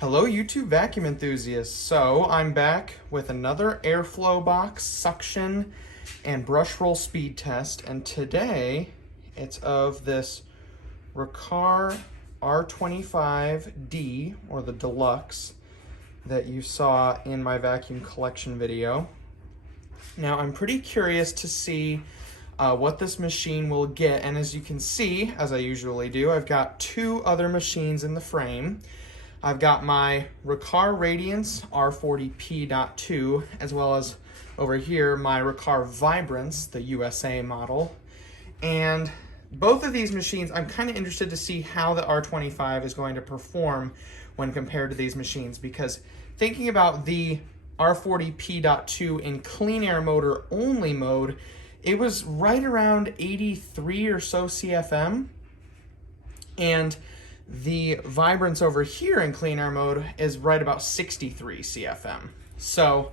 Hello YouTube vacuum enthusiasts. So I'm back with another airflow box suction and brush roll speed test, and today it's of this Riccar R25D, or the Deluxe, that you saw in my vacuum collection video. Now I'm pretty curious to see what this machine will get, and as you can see, as I usually do, I've got two other machines in the frame. I've got my Riccar Radiance R40P.2, as well as over here my Riccar Vibrance, the USA model. And both of these machines, I'm kind of interested to see how the R25 is going to perform when compared to these machines, because thinking about the R40P.2 in clean air motor only mode, it was right around 83 or so CFM, and the Vibrance over here in clean air mode is right about 63 CFM. So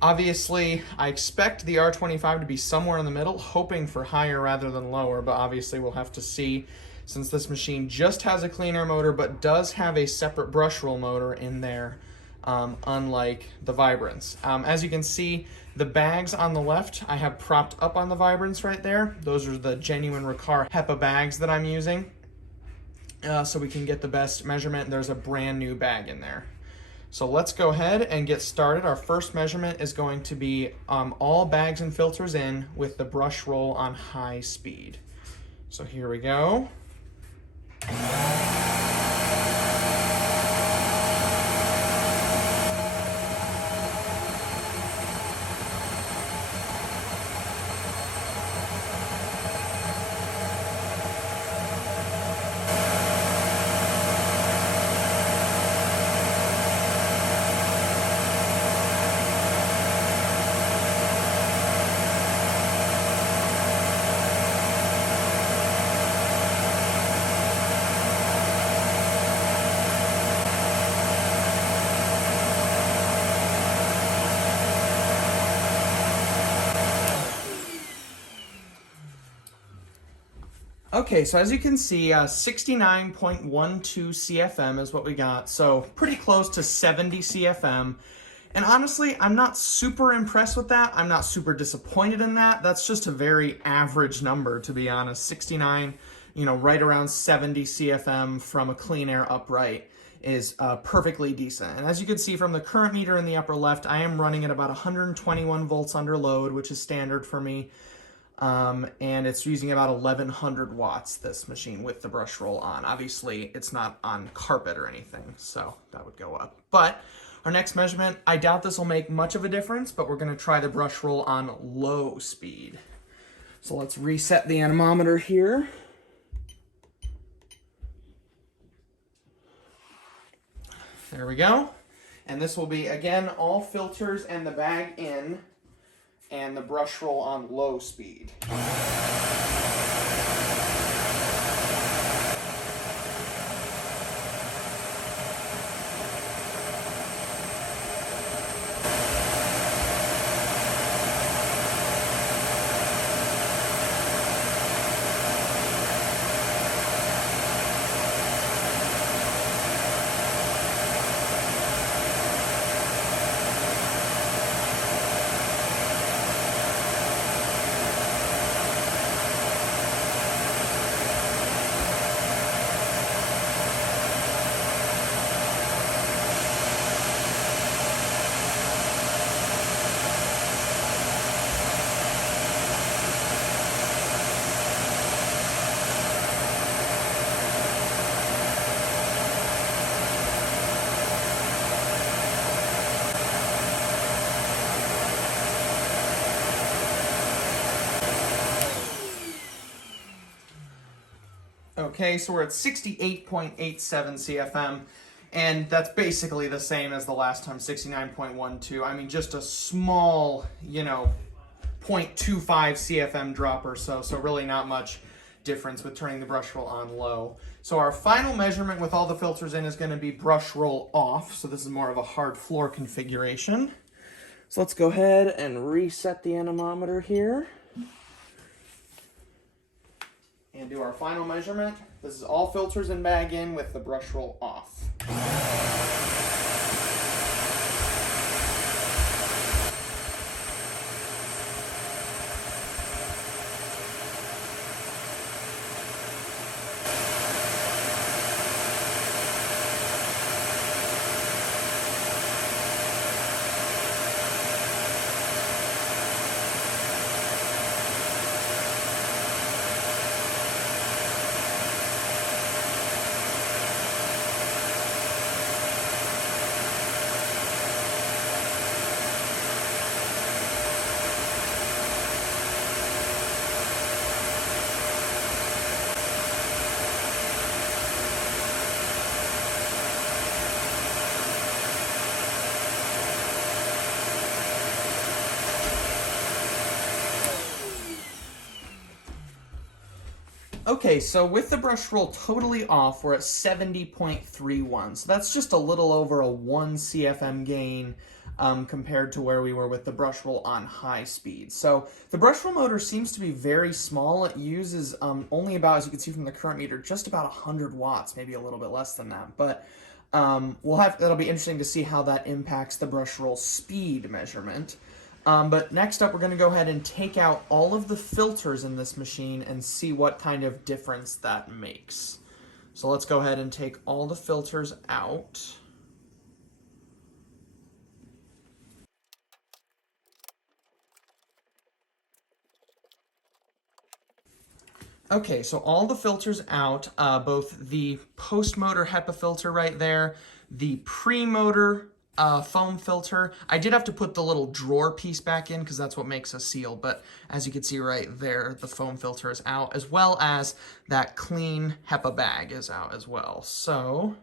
obviously I expect the R25 to be somewhere in the middle, hoping for higher rather than lower, but obviously we'll have to see, since this machine just has a clean air motor but does have a separate brush roll motor in there, unlike the Vibrance. As you can see, the bags on the left I have propped up on the Vibrance right there. Those are the genuine Riccar HEPA bags that I'm using. So we can get the best measurement. There's a brand new bag in there. So let's go ahead and get started. Our first measurement is going to be all bags and filters in with the brush roll on high speed. So here we go. Okay, so as you can see, 69.12 CFM is what we got, so pretty close to 70 CFM. And honestly, I'm not super impressed with that. I'm not super disappointed in that. That's just a very average number, to be honest. 69, right around 70 CFM from a clean air upright is perfectly decent. And as you can see from the current meter in the upper left, I am running at about 121 volts under load, which is standard for me. And it's using about 1100 watts, this machine, with the brush roll on. Obviously, it's not on carpet or anything, so that would go up. But our next measurement, I doubt this will make much of a difference, but we're going to try the brush roll on low speed. So let's reset the anemometer here. There we go. And this will be, again, all filters and the bag in, and the brush roll on low speed. Okay, so we're at 68.87 CFM, and that's basically the same as the last time, 69.12. I mean, just a small, 0.25 CFM drop or so, so really not much difference with turning the brush roll on low. So our final measurement with all the filters in is going to be brush roll off, so this is more of a hard floor configuration. So let's go ahead and reset the anemometer here and do our final measurement. This is all filters and bag in with the brush roll off. Okay, so with the brush roll totally off, we're at 70.31. So that's just a little over a 1 CFM gain compared to where we were with the brush roll on high speed. So the brush roll motor seems to be very small. It uses only about, as you can see from the current meter, just about 100 watts, maybe a little bit less than that. But that'll be interesting to see how that impacts the brush roll speed measurement. But next up, we're going to go ahead and take out all of the filters in this machine and see what kind of difference that makes. So let's go ahead and take all the filters out. Okay, so all the filters out, both the post-motor HEPA filter right there, the pre-motor foam filter. I did have to put the little drawer piece back in because that's what makes a seal, but as you can see right there, the foam filter is out, as well as that clean HEPA bag is out as well. So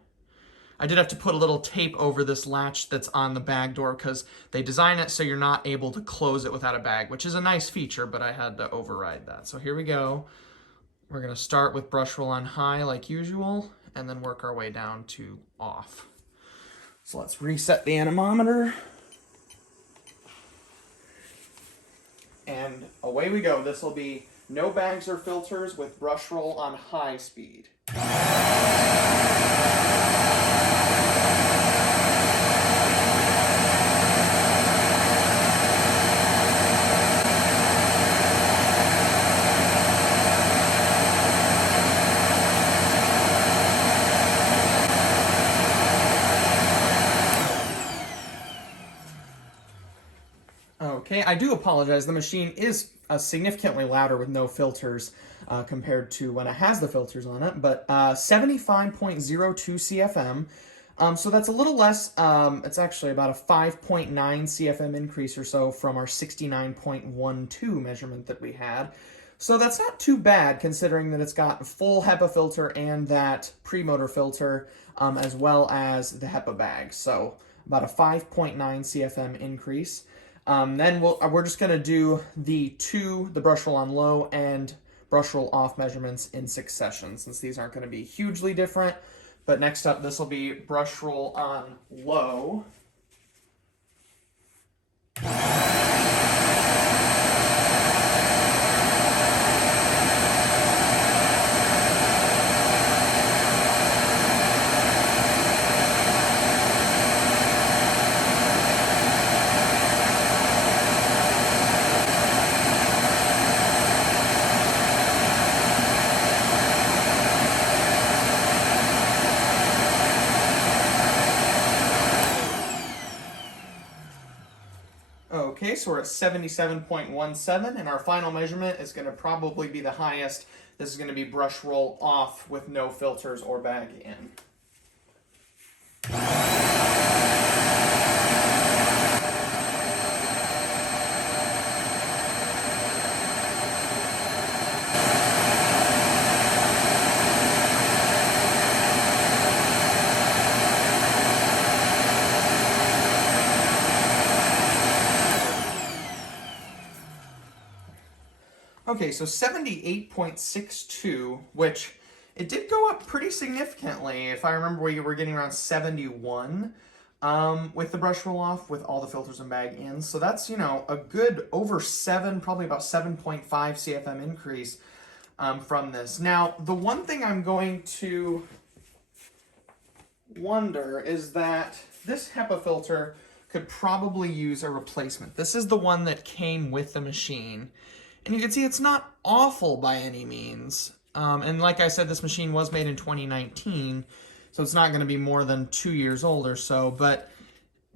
I did have to put a little tape over this latch that's on the bag door because they design it so you're not able to close it without a bag, which is a nice feature, but I had to override that. So here we go. We're going to start with brush roll on high like usual, and then work our way down to off. So let's reset the anemometer. And away we go. This will be no bags or filters with brush roll on high speed. Okay, I do apologize. The machine is significantly louder with no filters compared to when it has the filters on it, but 75.02 CFM. So that's a little less. It's actually about a 5.9 CFM increase or so from our 69.12 measurement that we had. So that's not too bad considering that it's got a full HEPA filter and that pre-motor filter as well as the HEPA bag. So about a 5.9 CFM increase. Then we're just going to do the brush roll on low and brush roll off measurements in succession, since these aren't going to be hugely different. But next up, this will be brush roll on low. Okay, so we're at 77.17, and our final measurement is going to probably be the highest. This is going to be brush roll off with no filters or bag in. Okay, so 78.62, which it did go up pretty significantly. If I remember, we were getting around 71 with the brush roll off with all the filters and bag in. So that's, a good over 7, probably about 7.5 CFM increase from this. Now, the one thing I'm going to wonder is that this HEPA filter could probably use a replacement. This is the one that came with the machine. And you can see it's not awful by any means. And like I said, this machine was made in 2019, so it's not going to be more than 2 years old or so, but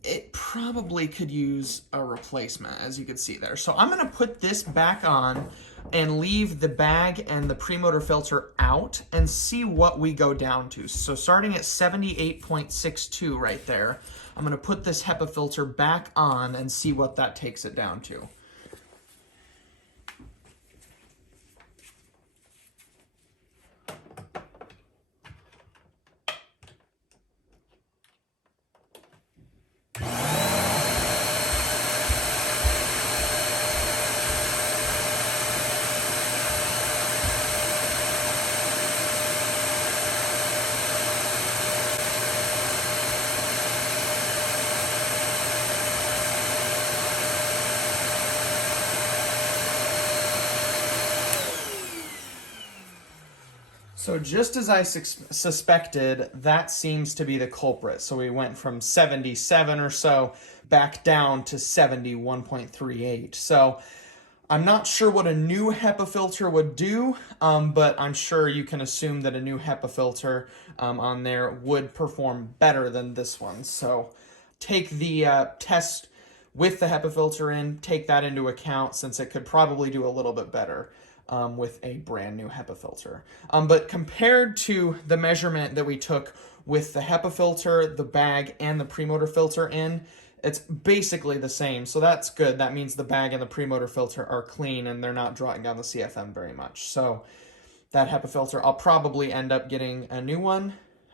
it probably could use a replacement, as you can see there. So I'm going to put this back on and leave the bag and the pre-motor filter out and see what we go down to. So starting at 78.62 right there, I'm going to put this HEPA filter back on and see what that takes it down to. So just as I suspected, that seems to be the culprit. So we went from 77 or so back down to 71.38. So I'm not sure what a new HEPA filter would do, but I'm sure you can assume that a new HEPA filter on there would perform better than this one. So take the test with the HEPA filter in, take that into account, since it could probably do a little bit better with a brand new HEPA filter. But compared to the measurement that we took with the HEPA filter, the bag, and the premotor filter in, it's basically the same. So that's good. That means the bag and the premotor filter are clean and they're not drawing down the CFM very much. So that HEPA filter, I'll probably end up getting a new one.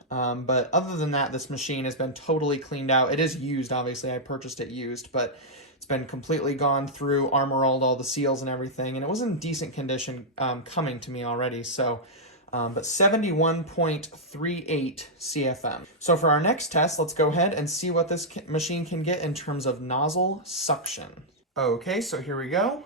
But other than that, this machine has been totally cleaned out. It is used, obviously. I purchased it used, but it's been completely gone through, armoralled all the seals and everything, and it was in decent condition coming to me already. So, but 71.38 CFM. So for our next test, let's go ahead and see what this machine can get in terms of nozzle suction. Okay, so here we go.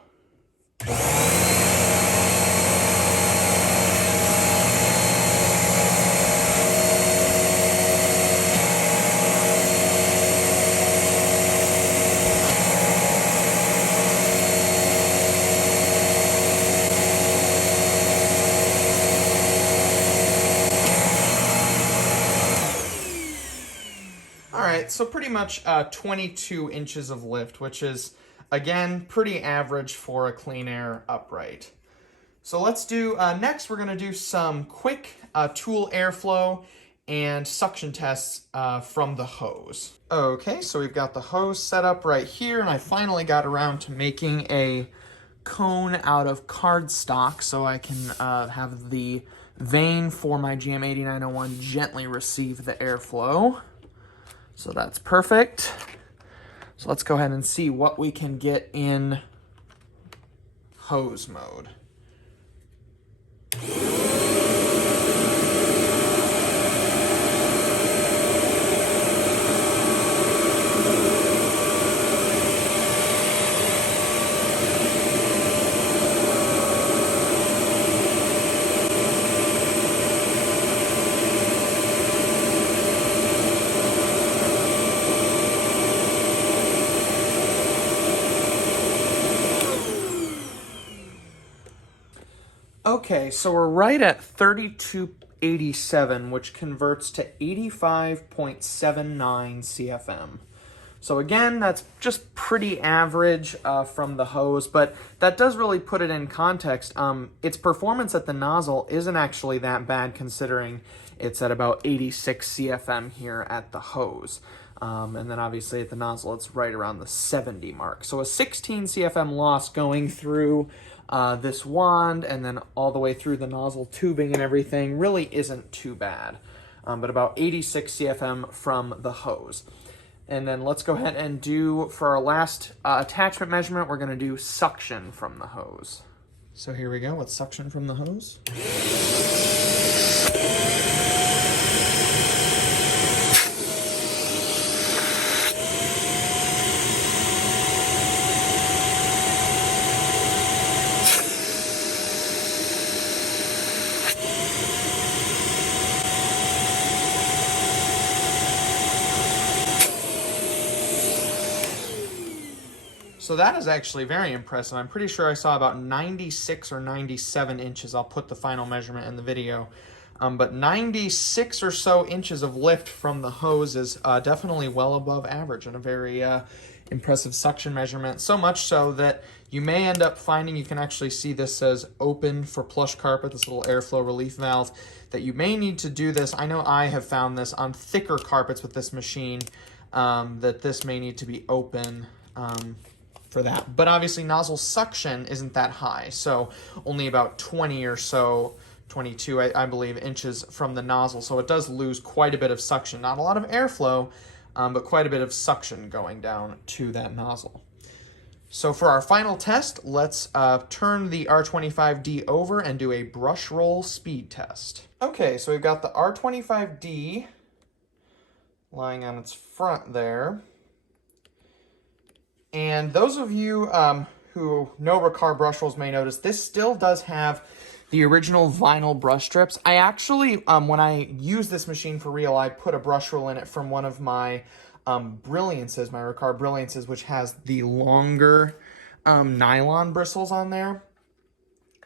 So pretty much 22 inches of lift, which is, again, pretty average for a clean air upright. So let's do, next we're going to do some quick tool airflow and suction tests from the hose. Okay, so we've got the hose set up right here, and I finally got around to making a cone out of cardstock so I can have the vane for my GM8901 gently receive the airflow. So that's perfect. So let's go ahead and see what we can get in hose mode. Okay, so we're right at 3287, which converts to 85.79 CFM. So again, that's just pretty average from the hose, but that does really put it in context. Its performance at the nozzle isn't actually that bad, considering it's at about 86 CFM here at the hose. And then obviously at the nozzle, it's right around the 70 mark. So a 16 CFM loss going through this wand and then all the way through the nozzle tubing and everything really isn't too bad. But about 86 CFM from the hose. And then let's go ahead and do, for our last attachment measurement, we're going to do suction from the hose. So here we go with suction from the hose. So that is actually very impressive. I'm pretty sure I saw about 96 or 97 inches. I'll put the final measurement in the video. But 96 or so inches of lift from the hose is definitely well above average and a very impressive suction measurement. So much so that you may end up finding, you can actually see this says open for plush carpet, this little airflow relief valve, that you may need to do this. I know I have found this on thicker carpets with this machine, that this may need to be open for that. But obviously nozzle suction isn't that high, so only about 20 or so, 22 I believe inches from the nozzle, so it does lose quite a bit of suction. Not a lot of airflow, but quite a bit of suction going down to that nozzle. So for our final test, let's turn the R25D over and do a brush roll speed test. Okay, so we've got the R25D lying on its front there. And those of you who know Riccar brush rolls may notice this still does have the original vinyl brush strips. I actually, when I use this machine for real, I put a brush roll in it from one of my Brilliances, my Riccar Brilliances, which has the longer nylon bristles on there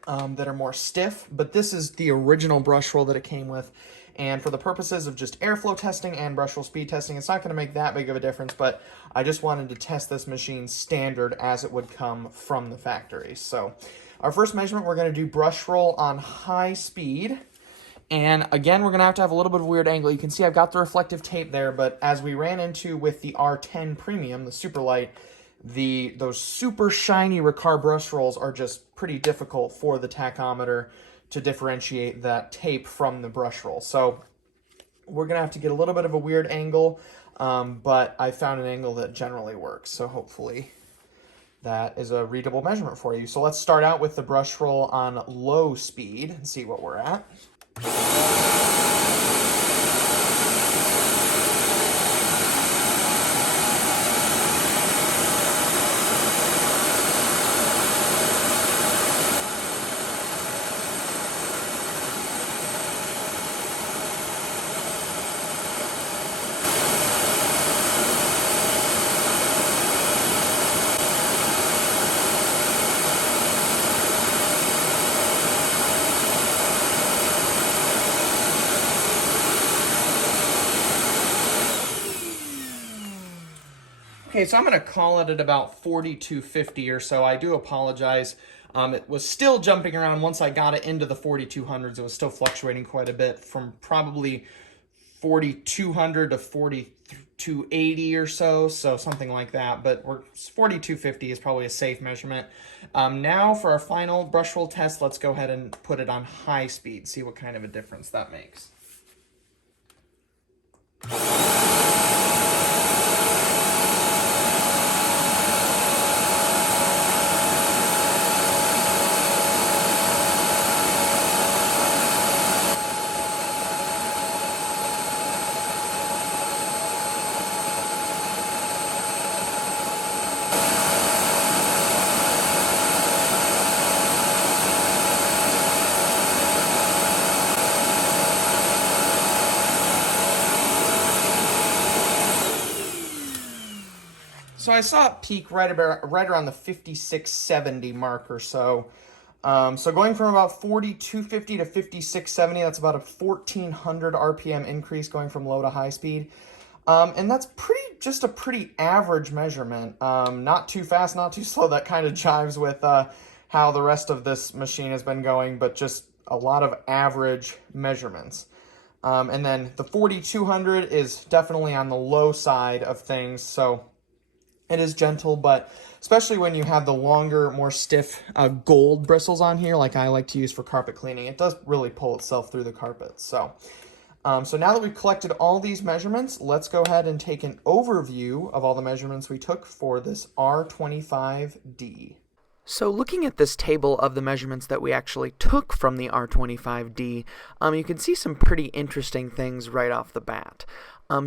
that are more stiff. But this is the original brush roll that it came with. And for the purposes of just airflow testing and brush roll speed testing, it's not going to make that big of a difference, but I just wanted to test this machine standard as it would come from the factory. So our first measurement, we're going to do brush roll on high speed. And again, we're going to have a little bit of a weird angle. You can see I've got the reflective tape there, but as we ran into with the R10 Premium, the super light, those super shiny Riccar brush rolls are just pretty difficult for the tachometer to differentiate that tape from the brush roll. So we're going to have to get a little bit of a weird angle, but I found an angle that generally works. So hopefully that is a readable measurement for you. So let's start out with the brush roll on low speed and see what we're at. Okay, so I'm going to call it at about 4250 or so. I do apologize. It was still jumping around once I got it into the 4200s. It was still fluctuating quite a bit from probably 4200 to 4280 or so, something like that. But 4250 is probably a safe measurement. Now for our final brush roll test, let's go ahead and put it on high speed, see what kind of a difference that makes. So I saw it peak right around the 5670 mark or so. So going from about 4250 to 5670, that's about a 1400 RPM increase going from low to high speed. And that's just a pretty average measurement. Not too fast, not too slow. That kind of jives with how the rest of this machine has been going, but just a lot of average measurements. And then the 4200 is definitely on the low side of things, so it is gentle, but especially when you have the longer, more stiff gold bristles on here, like I like to use for carpet cleaning, it does really pull itself through the carpet. So now that we've collected all these measurements, let's go ahead and take an overview of all the measurements we took for this R25D. So looking at this table of the measurements that we actually took from the R25D, you can see some pretty interesting things right off the bat.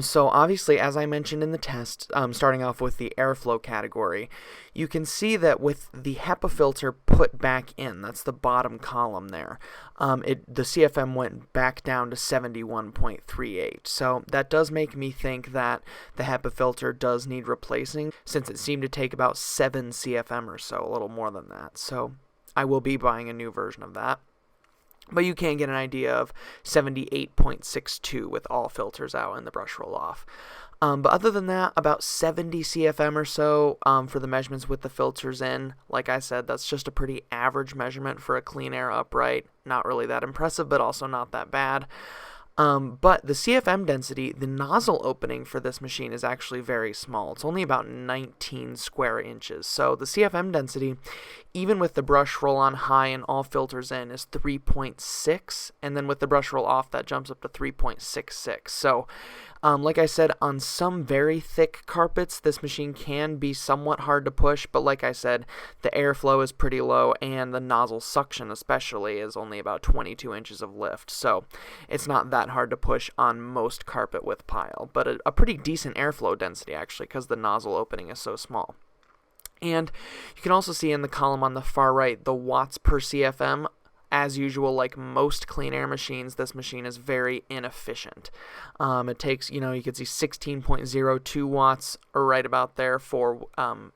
So obviously, as I mentioned in the test, starting off with the airflow category, you can see that with the HEPA filter put back in, that's the bottom column there, the CFM went back down to 71.38. So that does make me think that the HEPA filter does need replacing, since it seemed to take about 7 CFM or so, a little more than that. So I will be buying a new version of that. But you can get an idea of 78.62 with all filters out and the brush roll off. But other than that, about 70 CFM or so for the measurements with the filters in. Like I said, that's just a pretty average measurement for a clean air upright. Not really that impressive, but also not that bad. But the CFM density, the nozzle opening for this machine is actually very small. It's only about 19 square inches. So the CFM density, even with the brush roll on high and all filters in, is 3.6. And then with the brush roll off, that jumps up to 3.66. So like I said, on some very thick carpets, this machine can be somewhat hard to push, but like I said, the airflow is pretty low, and the nozzle suction especially is only about 22 inches of lift, so it's not that hard to push on most carpet with pile, but a pretty decent airflow density actually, because the nozzle opening is so small. And you can also see in the column on the far right the watts per CFM. as usual, like most clean air machines, this machine is very inefficient. It takes, you can see 16.02 watts, or right about there, for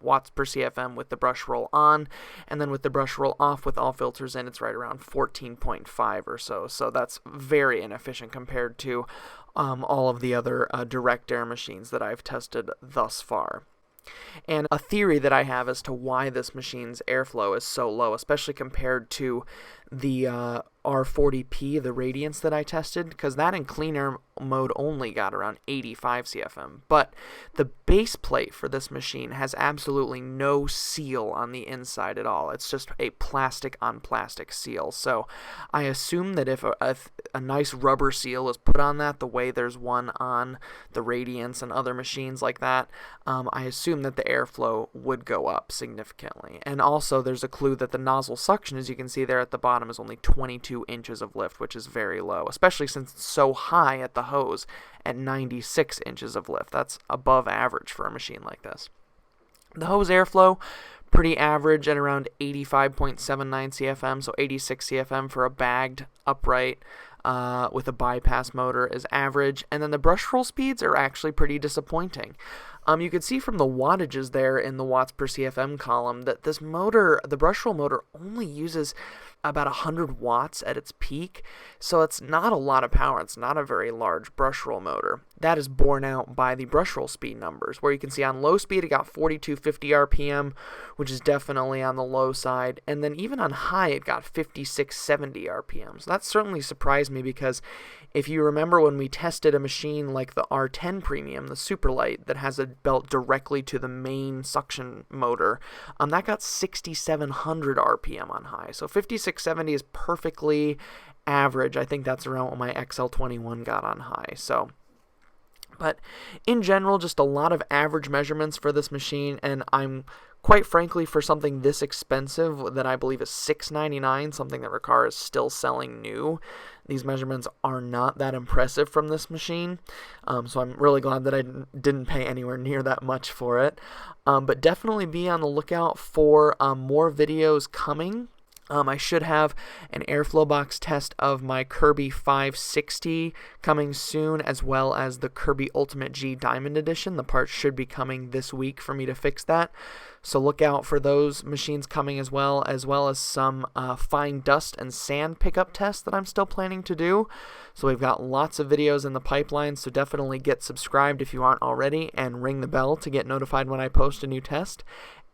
watts per CFM with the Brushroll on, and then with the Brushroll off with all filters in, it's right around 14.5 or so. So that's very inefficient compared to all of the other direct air machines that I've tested thus far. And a theory that I have as to why this machine's airflow is so low, especially compared to the R40P, the Radiance that I tested, because that in clean air mode only got around 85 CFM. But the base plate for this machine has absolutely no seal on the inside at all. It's just a plastic on plastic seal. So I assume that if a nice rubber seal is put on that, the way there's one on the Radiance and other machines like that, I assume that the airflow would go up significantly. And also there's a clue that the nozzle suction, as you can see there at the bottom, is only 22 inches of lift, which is very low, especially since it's so high at the hose at 96 inches of lift. That's above average for a machine like this. The hose airflow, pretty average at around 85.79 CFM, so 86 CFM for a bagged upright with a bypass motor is average. And then the Brushroll speeds are actually pretty disappointing. You can see from the wattages there in the watts per CFM column that this motor, the Brushroll motor, only uses about 100 watts at its peak, so it's not a lot of power. It's not a very large Brushroll motor. That is borne out by the Brushroll speed numbers, where you can see on low speed it got 4250 RPM, which is definitely on the low side, and then even on high it got 5670 RPM. So that certainly surprised me, because if you remember when we tested a machine like the R10 Premium, the Superlight, that has a belt directly to the main suction motor, that got 6700 RPM on high. So 5670 is perfectly average. I think that's around what my XL21 got on high. So, but in general, just a lot of average measurements for this machine, and I'm quite frankly, for something this expensive that I believe is $699, something that Riccar is still selling new, these measurements are not that impressive from this machine. So I'm really glad that I didn't pay anywhere near that much for it. But definitely be on the lookout for more videos coming. I should have an airflow box test of my Kirby 560 coming soon, as well as the Kirby Ultimate G Diamond Edition. The parts should be coming this week for me to fix that. So look out for those machines coming as well as some fine dust and sand pickup tests that I'm still planning to do. So we've got lots of videos in the pipeline, so definitely get subscribed if you aren't already, and ring the bell to get notified when I post a new test.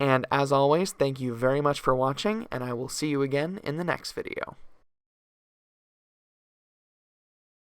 And as always, thank you very much for watching, and I will see you again in the next video.